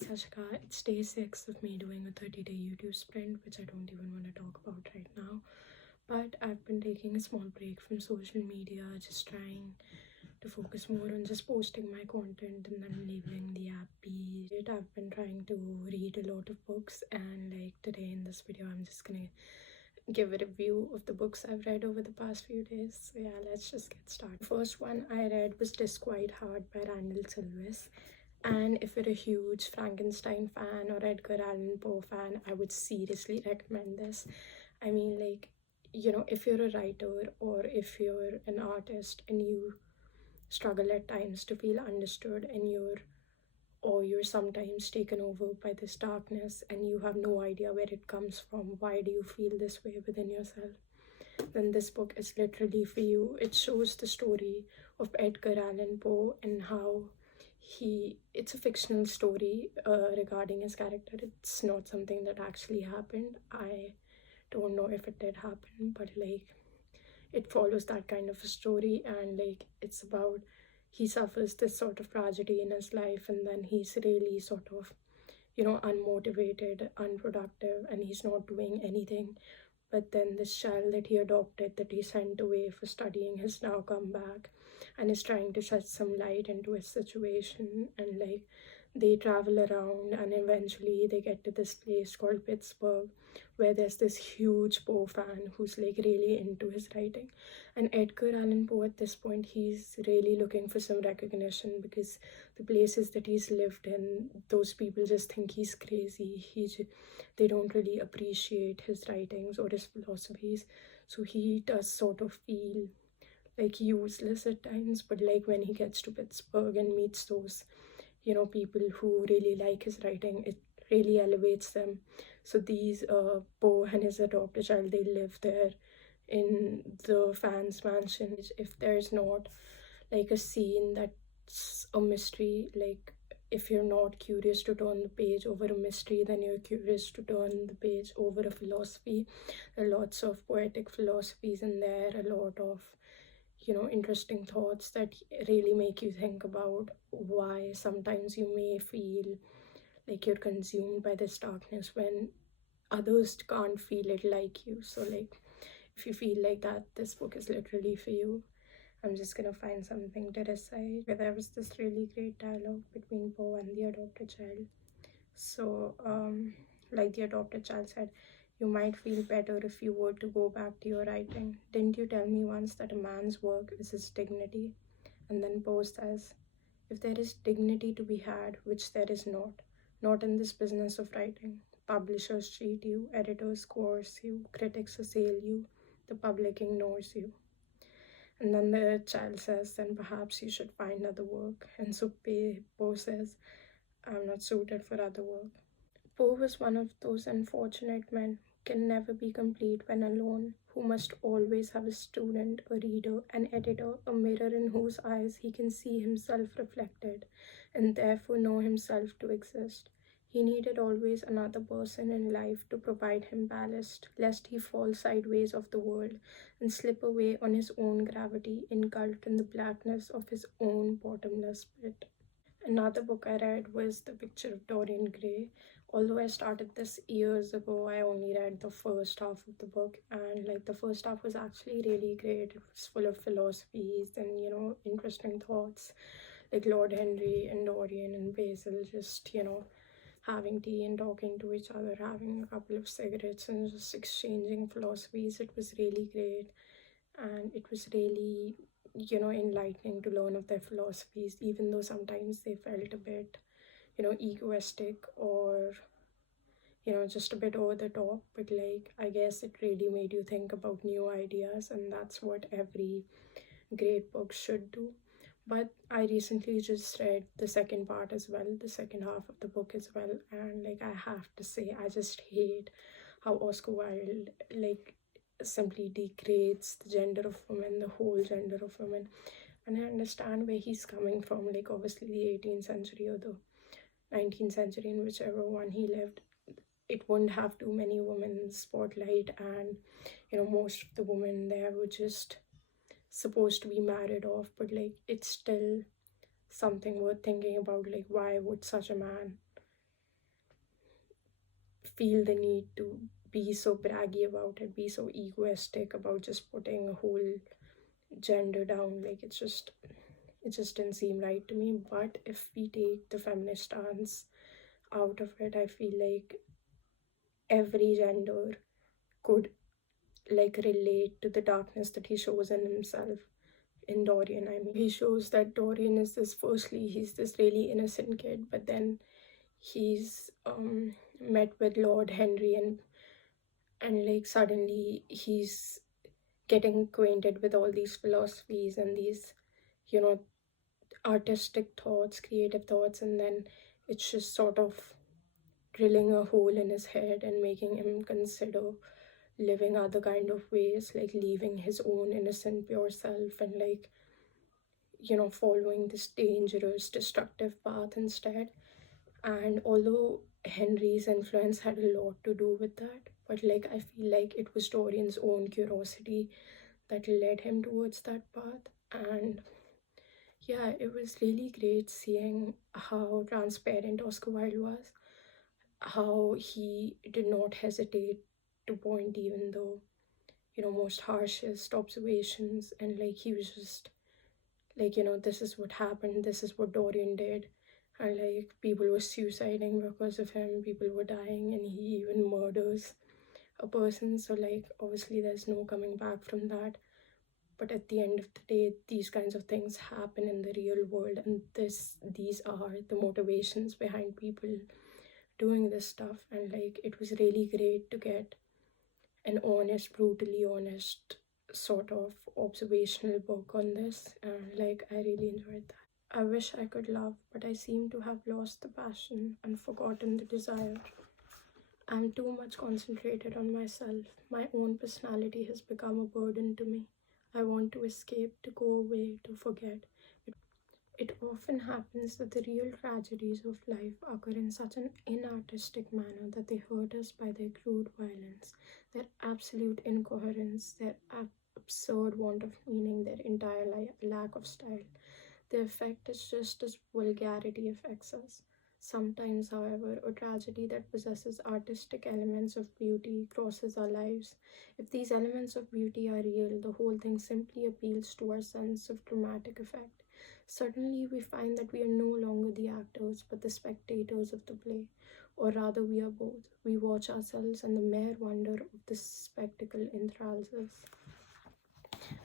it's Ashika. It's day 6 of me doing a 30-day YouTube sprint, which I don't even want to talk about right now. But I've been taking a small break from social media, just trying to focus more on just posting my content and then leaving the app be. I've been trying to read a lot of books, and like today in this video, I'm just gonna give a review of the books I've read over the past few days. So yeah, let's just get started. The first one I read was Disquiet Heart by Randall Silvis. And if you're a huge Frankenstein fan or Edgar Allan Poe fan, I would seriously recommend this. I mean, like, if you're a writer or if you're an artist and you struggle at times to feel understood and you're sometimes taken over by this darkness and you have no idea where it comes from, why do you feel this way within yourself, then this book is literally for you. It shows the story of Edgar Allan Poe and how it's a fictional story regarding his character. It's not something that actually happened. I don't know if it did happen, but like it follows that kind of a story, and like it's about he suffers this sort of tragedy in his life, and then he's really sort of unmotivated, unproductive, and he's not doing anything. But then this child that he adopted, that he sent away for studying, has now come back and is trying to shed some light into his situation. And like they travel around and eventually they get to this place called Pittsburgh, where there's this huge Poe fan who's like really into his writing. And Edgar Allan Poe, at this point, he's really looking for some recognition because the places that he's lived in, those people just think he's crazy. They don't really appreciate his writings or his philosophies, so he does sort of feel like useless at times. But like when he gets to Pittsburgh and meets those people who really like his writing, it really elevates them. So these Poe and his adopted child, they live there in the fans mansion. If there's not like a scene that's a mystery, like if you're not curious to turn the page over a mystery, then you're curious to turn the page over a philosophy. There are lots of poetic philosophies in there, a lot of interesting thoughts that really make you think about why sometimes you may feel like you're consumed by this darkness when others can't feel it like you. So like if you feel like that, this book is literally for you. I'm just gonna find something to recite. There was this really great dialogue between Poe and the adopted child. So like the adopted child said, "You might feel better if you were to go back to your writing. Didn't you tell me once that a man's work is his dignity?" And then Poe says, "If there is dignity to be had, which there is not in this business of writing. Publishers cheat you, editors coerce you, critics assail you, the public ignores you." And then the child says, "Then perhaps you should find other work." And so Poe says, "I'm not suited for other work." Poe was one of those unfortunate men who can never be complete when alone, who must always have a student, a reader, an editor, a mirror in whose eyes he can see himself reflected, and therefore know himself to exist. He needed always another person in life to provide him ballast, lest he fall sideways of the world and slip away on his own gravity, engulfed in the blackness of his own bottomless pit. Another book I read was The Picture of Dorian Gray. Although I started this years ago, I only read the first half of the book, and like the first half was actually really great. It was full of philosophies and interesting thoughts, like Lord Henry and Dorian and Basil just having tea and talking to each other, having a couple of cigarettes and just exchanging philosophies. It was really great, and it was really enlightening to learn of their philosophies, even though sometimes they felt a bit egoistic or just a bit over the top. But like I guess it really made you think about new ideas, and that's what every great book should do. But I recently just read the second part as well, the second half of the book as well, and like I have to say, I just hate how Oscar Wilde like simply degrades the gender of women, the whole gender of women. And I understand where he's coming from, like obviously the 18th century or the 19th century, in whichever one he lived, it wouldn't have too many women in the spotlight, and most of the women there were just supposed to be married off. But like it's still something worth thinking about, like why would such a man feel the need to be so braggy about it, be so egoistic about just putting a whole gender down. Like it just didn't seem right to me. But if we take the feminist stance out of it, I feel like every gender could like relate to the darkness that he shows in himself. In Dorian, I mean, he shows that Dorian is this, firstly he's this really innocent kid, but then he's met with Lord Henry, and like suddenly he's getting acquainted with all these philosophies and these, you know, artistic thoughts, creative thoughts, and then it's just sort of drilling a hole in his head and making him consider living other kind of ways, like leaving his own innocent pure self and like, you know, following this dangerous destructive path instead. And although Henry's influence had a lot to do with that, but like I feel like it was Dorian's own curiosity that led him towards that path. And yeah, it was really great seeing how transparent Oscar Wilde was, how he did not hesitate to point even the, you know, most harshest observations, and like he was just like, you know, this is what happened, this is what Dorian did, and like people were suiciding because of him, people were dying, and he even murders a person. So like obviously there's no coming back from that. But at the end of the day, these kinds of things happen in the real world, and these are the motivations behind people doing this stuff. And like it was really great to get an honest, brutally honest sort of observational book on this, and like I really enjoyed that. I wish I could love, but I seem to have lost the passion and forgotten the desire. I'm too much concentrated on myself. My own personality has become a burden to me. I want to escape, to go away, to forget. It often happens that the real tragedies of life occur in such an inartistic manner that they hurt us by their crude violence, their absolute incoherence, their absurd want of meaning, their entire lack of style. The effect is just as vulgarity affects us. Sometimes, however, a tragedy that possesses artistic elements of beauty crosses our lives. If these elements of beauty are real, the whole thing simply appeals to our sense of dramatic effect. Suddenly, we find that we are no longer the actors but the spectators of the play, or rather, we are both. We watch ourselves, and the mere wonder of this spectacle enthralls us.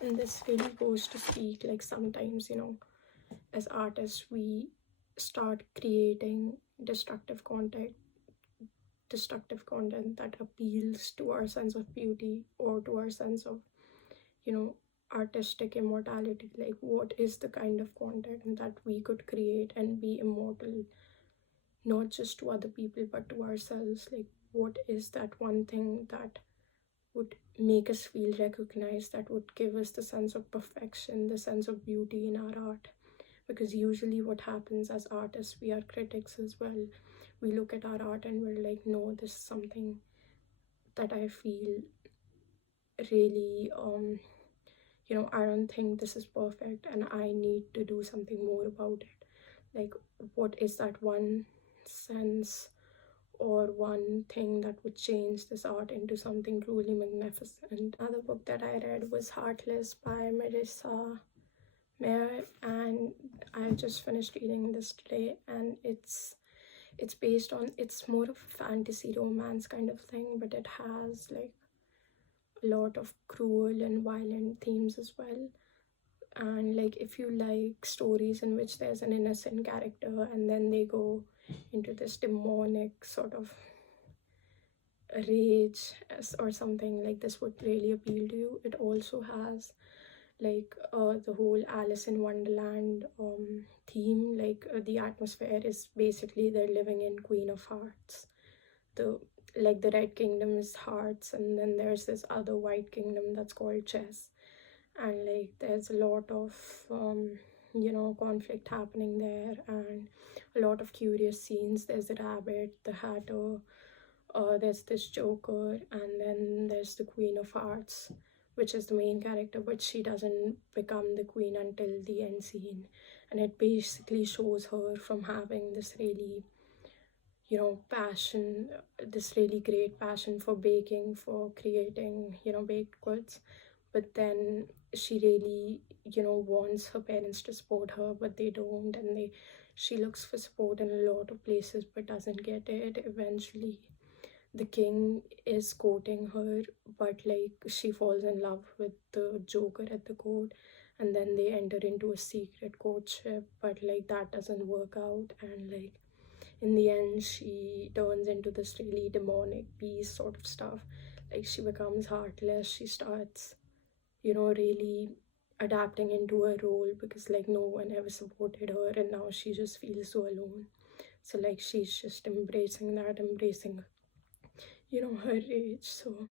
And this really goes to speak like sometimes, you know, as artists we start creating destructive content that appeals to our sense of beauty or to our sense of, you know, artistic immortality. Like what is the kind of content that we could create and be immortal, not just to other people but to ourselves? Like what is that one thing that would make us feel recognized, that would give us the sense of perfection, the sense of beauty in our art? Because usually what happens as artists, we are critics as well. We look at our art and we're like, no, this is something that I feel really you know, I don't think this is perfect and I need to do something more about it. Like what is that one sense or one thing that would change this art into something truly magnificent? Another book that I read was Heartless by Marissa Mayer, and I just finished reading this today, and it's based on, it's more of a fantasy romance kind of thing, but it has like a lot of cruel and violent themes as well. And like if you like stories in which there's an innocent character and then they go into this demonic sort of rage or something, like this would really appeal to you. It also has like the whole Alice in Wonderland theme. Like the atmosphere is basically they're living in Queen of Hearts. The like the Red Kingdom is hearts, and then there's this other white kingdom that's called chess, and like there's a lot of you know, conflict happening there, and a lot of curious scenes. There's the rabbit, the hatter, there's this Joker, and then there's the Queen of Hearts, which is the main character, but she doesn't become the queen until the end scene. And it basically shows her from having this really, passion, this really great passion for baking, for creating, baked goods. But then she really, wants her parents to support her, but they don't, and she looks for support in a lot of places but doesn't get it. Eventually, the king is courting her, but like she falls in love with the Joker at the court, and then they enter into a secret courtship, but like that doesn't work out, and like in the end she turns into this really demonic beast sort of stuff. Like she becomes heartless, she starts, really adapting into her role because like no one ever supported her, and now she just feels so alone. So like she's just embracing that, embracing her rage. So